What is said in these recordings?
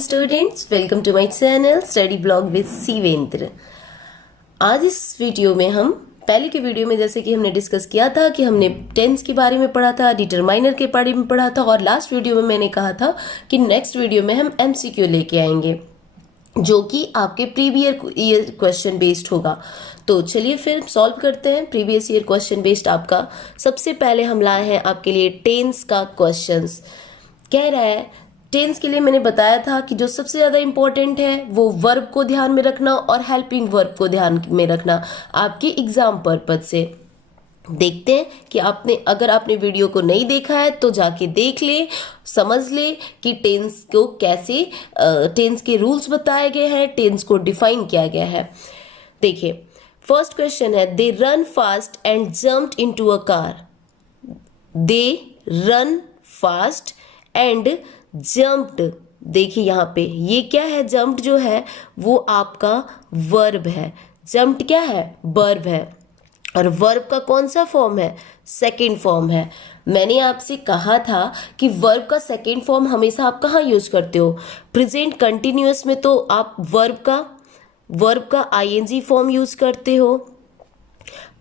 Students, welcome to my channel study blog with Shivendra. आज इस video में हम पहले के वीडियो में जैसे कि हमने डिस्कस किया था कि हमने टेंस के बारे में पढ़ा था, डिटरमाइनर के बारे में पढ़ा था और लास्ट वीडियो में मैंने कहा था कि नेक्स्ट वीडियो में हम एमसीक्यू लेके आएंगे जो कि आपके प्रीवियस ईयर क्वेश्चन बेस्ड होगा। तो चलिए फिर सॉल्व करते हैं प्रीवियस ईयर क्वेश्चन बेस्ड आपका। सबसे पहले हम लाए हैं आपके लिए टेंस का क्वेश्चंस। कह रहा है टेंस के लिए मैंने बताया था कि जो सबसे ज़्यादा इंपॉर्टेंट है वो वर्ब को ध्यान में रखना और हेल्पिंग वर्ब को ध्यान में रखना आपके एग्जाम पर्पज से। देखते हैं कि अगर आपने वीडियो को नहीं देखा है तो जाके देख ले, समझ ले कि टेंस को कैसे टेंस के रूल्स बताए गए हैं, टेंस को डिफाइन किया गया है। देखिए फर्स्ट क्वेश्चन है, they run fast and jumped into a car. They run fast and jumped, देखिए यहाँ पे ये क्या है, जम्प्ड जो है वो आपका वर्ब है। जम्प्ड क्या है, वर्ब है और वर्ब का कौन सा फॉर्म है, सेकंड फॉर्म है। मैंने आपसे कहा था कि वर्ब का सेकंड फॉर्म हमेशा आप कहाँ यूज करते हो, प्रेजेंट कंटिन्यूअस में तो आप वर्ब का आईएनजी फॉर्म यूज करते हो,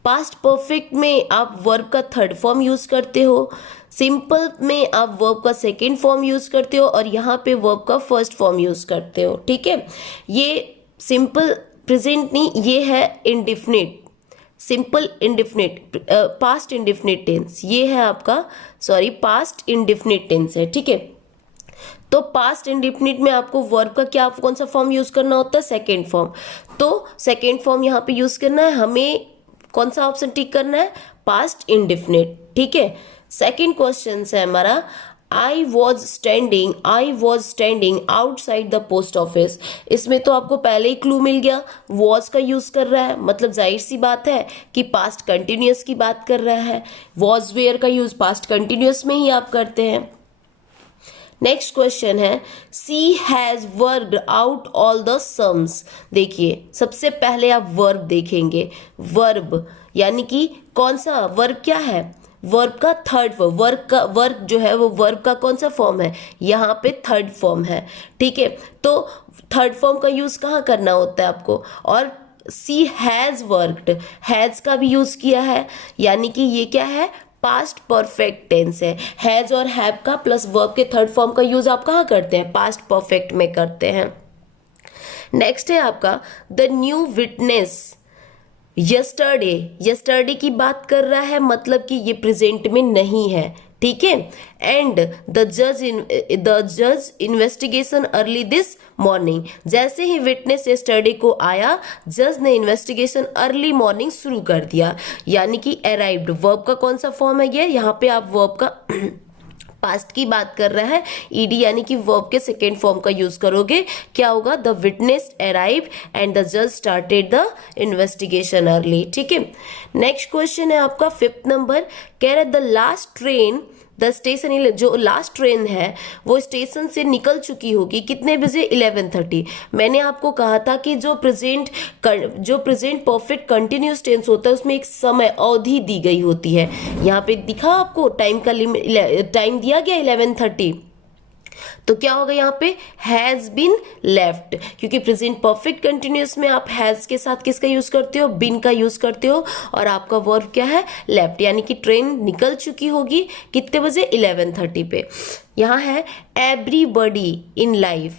पास्ट परफेक्ट में आप वर्ब का थर्ड फॉर्म यूज करते हो, सिंपल में आप वर्ब का सेकेंड फॉर्म यूज करते हो और यहाँ पे वर्ब का फर्स्ट फॉर्म यूज करते हो। ठीक है, ये सिंपल प्रेजेंट नहीं, ये है indefinite, simple indefinite, past indefinite tense, ये है आपका पास्ट इंडिफिनिट टेंस है। ठीक है, तो पास्ट इंडिफिनिट में आपको वर्ब का क्या कौन सा फॉर्म यूज करना होता है, सेकेंड फॉर्म। तो सेकेंड फॉर्म यहाँ पे यूज करना है, हमें कौन सा ऑप्शन टिक करना है, पास्ट इंडिफिनिट। ठीक है, सेकेंड क्वेश्चन है हमारा, I was standing outside the post office. इसमें तो आपको पहले ही क्लू मिल गया, वॉज का यूज कर रहा है, मतलब जाहिर सी बात है कि पास्ट कंटिन्यूअस की बात कर रहा है। वॉज वेयर का यूज पास्ट कंटिन्यूअस में ही आप करते हैं। नेक्स्ट क्वेश्चन है, she has worked out all the sums. देखिए सबसे पहले आप वर्ब देखेंगे, वर्ब यानी कि कौन सा वर्ब, क्या है वर्ब का थर्ड फॉर्म, वर्क जो है वो वर्ब का कौन सा फॉर्म है, यहाँ पे थर्ड फॉर्म है। ठीक है, तो थर्ड फॉर्म का यूज कहाँ करना होता है आपको, और सी हैज वर्कड, हैज का भी यूज किया है, यानी कि ये क्या है, पास्ट परफेक्ट टेंस है। हैज और हैव का प्लस वर्ब के थर्ड फॉर्म का यूज आप कहाँ करते हैं, पास्ट परफेक्ट में करते हैं। नेक्स्ट है आपका, द न्यू विटनेस यस्टरडे की बात कर रहा है, मतलब कि ये प्रेजेंट में नहीं है। ठीक है, एंड द जज इन्वेस्टिगेशन अर्ली दिस मॉर्निंग। जैसे ही विटनेस यस्टरडे को आया, जज ने इन्वेस्टिगेशन अर्ली मॉर्निंग शुरू कर दिया, यानी कि अराइव्ड। वर्ब का कौन सा फॉर्म है ये, यहाँ पे आप वर्ब का पास्ट की बात कर रहा है, ईडी यानी कि वर्ब के सेकेंड फॉर्म का यूज करोगे, क्या होगा, the witness arrive and the जज स्टार्टेड द इन्वेस्टिगेशन अर्ली। ठीक है, नेक्स्ट क्वेश्चन है आपका फिफ्थ नंबर, कह रहा है the last train the station, जो लास्ट ट्रेन है वो स्टेशन से निकल चुकी होगी कितने बजे, 11:30। मैंने आपको कहा था कि जो प्रेजेंट परफेक्ट कंटिन्यूअस टेंस होता है उसमें एक समय अवधि दी गई होती है। यहाँ पे दिखा आपको टाइम का लिमिट, टाइम दिया गया 11:30, तो क्या होगा यहाँ पे, हैज बीन लेफ्ट, क्योंकि प्रेजेंट परफेक्ट कंटिन्यूअस में आप हैज के साथ किसका यूज करते हो, बीन का यूज करते हो, और आपका वर्ब क्या है, लेफ्ट, यानी कि ट्रेन निकल चुकी होगी कितने बजे, 11:30 पे। यहाँ है एवरीबॉडी इन लाइफ,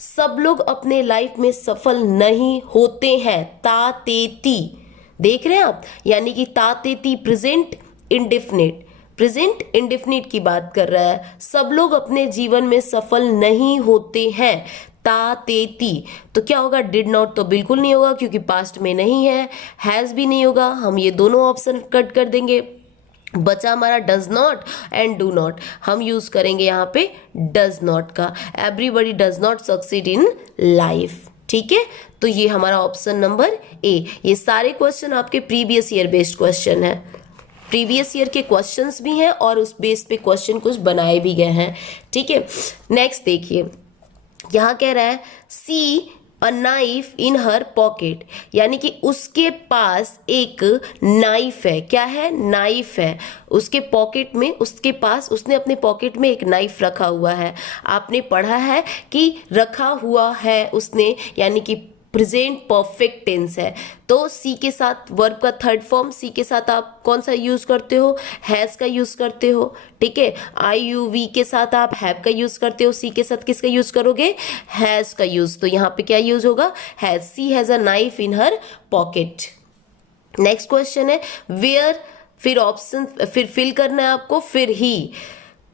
सब लोग अपने लाइफ में सफल नहीं होते हैं, तातेती, देख रहे हैं आप, यानी कि तातेती प्रेजेंट इंडिफिनिट की बात कर रहा है, सब लोग अपने जीवन में सफल नहीं होते हैं, तातेती। तो क्या होगा, डिड नॉट तो बिल्कुल नहीं होगा क्योंकि पास्ट में नहीं है, हैज भी नहीं होगा, हम ये दोनों ऑप्शन कट कर देंगे। बचा हमारा does not and do not, हम यूज करेंगे यहाँ पे डज नॉट का, everybody does not succeed in life. ठीक है, तो ये हमारा ऑप्शन नंबर ए। ये सारे क्वेश्चन आपके प्रीवियस ईयर बेस्ड क्वेश्चन है, प्रीवियस ईयर के क्वेश्चंस भी हैं और उस बेस पे क्वेश्चन कुछ बनाए भी गए हैं। ठीक है, नेक्स्ट देखिए, यहाँ कह रहा है सी अ नाइफ इन हर पॉकेट, यानी कि उसके पास एक नाइफ है। क्या है? नाइफ है उसके पॉकेट में, उसके पास, उसने अपने पॉकेट में एक नाइफ रखा हुआ है। आपने पढ़ा है कि रखा हुआ है उसने, यानी कि प्रेजेंट परफेक्ट टेंस है। तो सी के साथ वर्ब का थर्ड फॉर्म, सी के साथ आप कौन सा यूज करते हो? हैज का यूज करते हो। ठीक है, आई यू वी के साथ आप हैव का यूज करते हो, सी के साथ किसका यूज करोगे? हैज का यूज। तो यहाँ पे क्या यूज होगा? Has. She has a knife in her pocket. Next question है वेयर, फिर ऑप्शन, फिर फिल करना है आपको, फिर ही।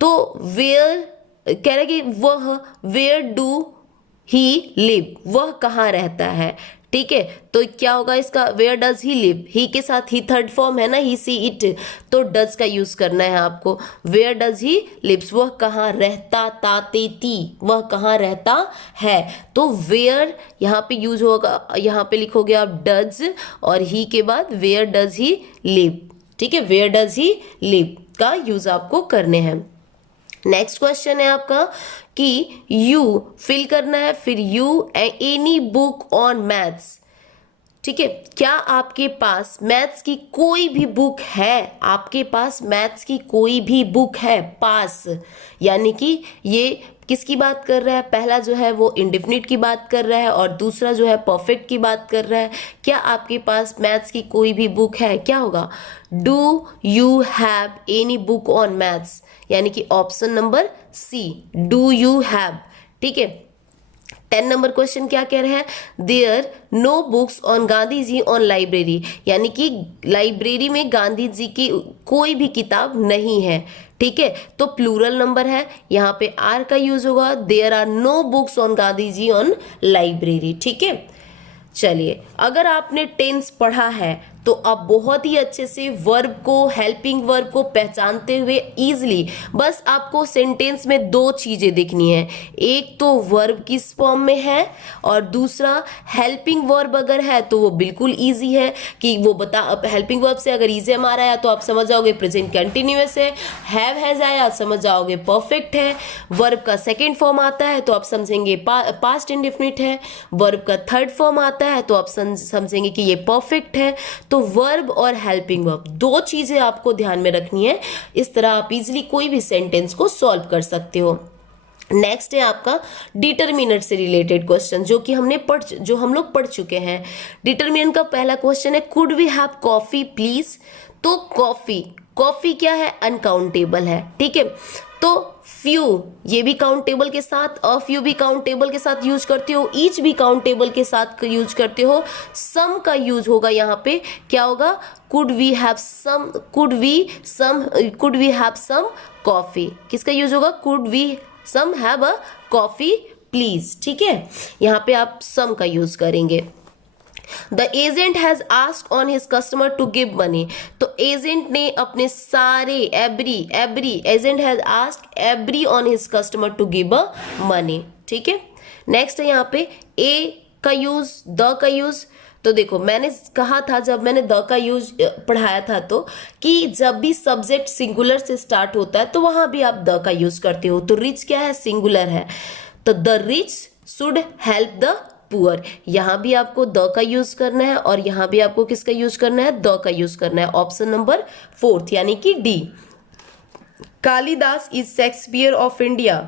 तो वेयर कह रहा है कि वह, वेयर डू ही लिव, वह कहाँ रहता है। ठीक है, तो क्या होगा इसका? वेयर डज ही लिव, ही के साथ ही थर्ड फॉर्म है ना, ही सी इट, तो डज का यूज करना है आपको। वेयर डज ही लिव्स, वह कहाँ रहता, ताते ती, वह कहाँ रहता है। तो वेयर यहाँ पे यूज होगा, यहाँ पे लिखोगे आप डज, और ही के बाद वेयर डज ही लिव। ठीक है, वेयर डज ही लिव का यूज आपको करने हैं। नेक्स्ट क्वेश्चन है आपका कि यू फिल करना है, फिर you any book on maths. ठीक है, क्या आपके पास मैथ्स की कोई भी बुक है? आपके पास मैथ्स की कोई भी बुक है? पास, यानी कि ये किसकी बात कर रहा है? पहला जो है वो इंडेफिनिट की बात कर रहा है, और दूसरा जो है परफेक्ट की बात कर रहा है। क्या आपके पास मैथ्स की कोई भी बुक है? क्या होगा? Do you have any book on maths, यानी कि option number C, do you have. ठीक है, 10 नंबर क्वेश्चन क्या कह रहे हैं? There no books on Gandhi ji on library, यानी कि लाइब्रेरी में गांधी जी की कोई भी किताब नहीं है। ठीक है, तो प्लूरल नंबर है, यहाँ पे आर का यूज होगा। There are no books on Gandhi ji on library. ठीक है, चलिए, अगर आपने टेंस पढ़ा है तो आप बहुत ही अच्छे से वर्ब को, हेल्पिंग वर्ब को पहचानते हुए इजीली, बस आपको सेंटेंस में दो चीजें दिखनी है। एक तो वर्ब किस फॉर्म में है, और दूसरा हेल्पिंग वर्ब अगर है तो वो बिल्कुल इजी है कि वो बता, हेल्पिंग वर्ब से अगर इजम आ रहा है तो आप समझ जाओगे प्रेजेंट कंटिन्यूअस है। हैव हैज आया समझ जाओगे परफेक्ट है। वर्ब का सेकेंड फॉर्म आता है तो आप समझेंगे पास्ट इंडेफिनिट है। वर्ब का थर्ड फॉर्म आता है तो आप समझेंगे कि ये परफेक्ट है। तो वर्ब और हेल्पिंग वर्ब दो चीजें आपको ध्यान में रखनी है, इस तरह आप इजीली कोई भी सेंटेंस को सॉल्व कर सकते हो। नेक्स्ट है आपका डिटरमिनर से रिलेटेड क्वेश्चन, जो हम लोग पढ़ चुके हैं। डिटरमिनर का पहला क्वेश्चन है could we have coffee please. तो कॉफी क्या है? अनकाउंटेबल है। ठीक है, तो फ्यू ये भी काउंटेबल के साथ, अ फ्यू भी काउंटेबल के साथ यूज करते हो, ईच भी काउंटेबल के साथ यूज करते हो। सम का यूज होगा यहाँ पे, क्या होगा? Could we have some coffee. किसका यूज होगा? Could we some have a coffee please. ठीक है, यहाँ पे आप सम का यूज करेंगे। The agent has asked on his customer to give money. तो एजेंट ने अपने सारे every agent has asked every on his customer to give a money. ठीक है, नेक्स्ट है यहाँ पे ए का यूज, द का यूज। तो देखो, मैंने कहा था जब मैंने द का यूज पढ़ाया था तो कि जब भी सब्जेक्ट सिंगुलर से स्टार्ट होता है तो वहां भी आप द का यूज करते हो। तो रिच क्या है? सिंगुलर है, तो the rich should help the poor. यहां भी आपको द का यूज करना है, और यहां भी आपको किसका यूज करना है? द का यूज करना है। ऑप्शन नंबर 4 यानी कि D. Kalidas is Shakespeare of India.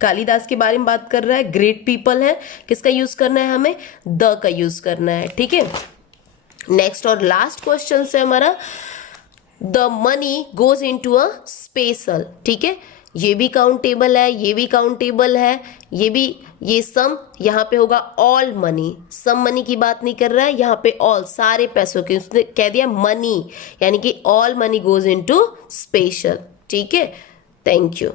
Kalidas के बारे में बात कर रहा है, ग्रेट पीपल है। किसका यूज करना है? हमें द का यूज करना है। ठीक है, नेक्स्ट और लास्ट क्वेश्चन है हमारा, the money goes into a special. ठीक है, ये भी काउंटेबल है, ये भी काउंटेबल है, ये सम यहाँ पे होगा ऑल मनी। सम मनी की बात नहीं कर रहा है यहाँ पे, ऑल सारे पैसों की, उसने कह दिया मनी, यानी कि all money goes into special. ठीक है, थैंक यू।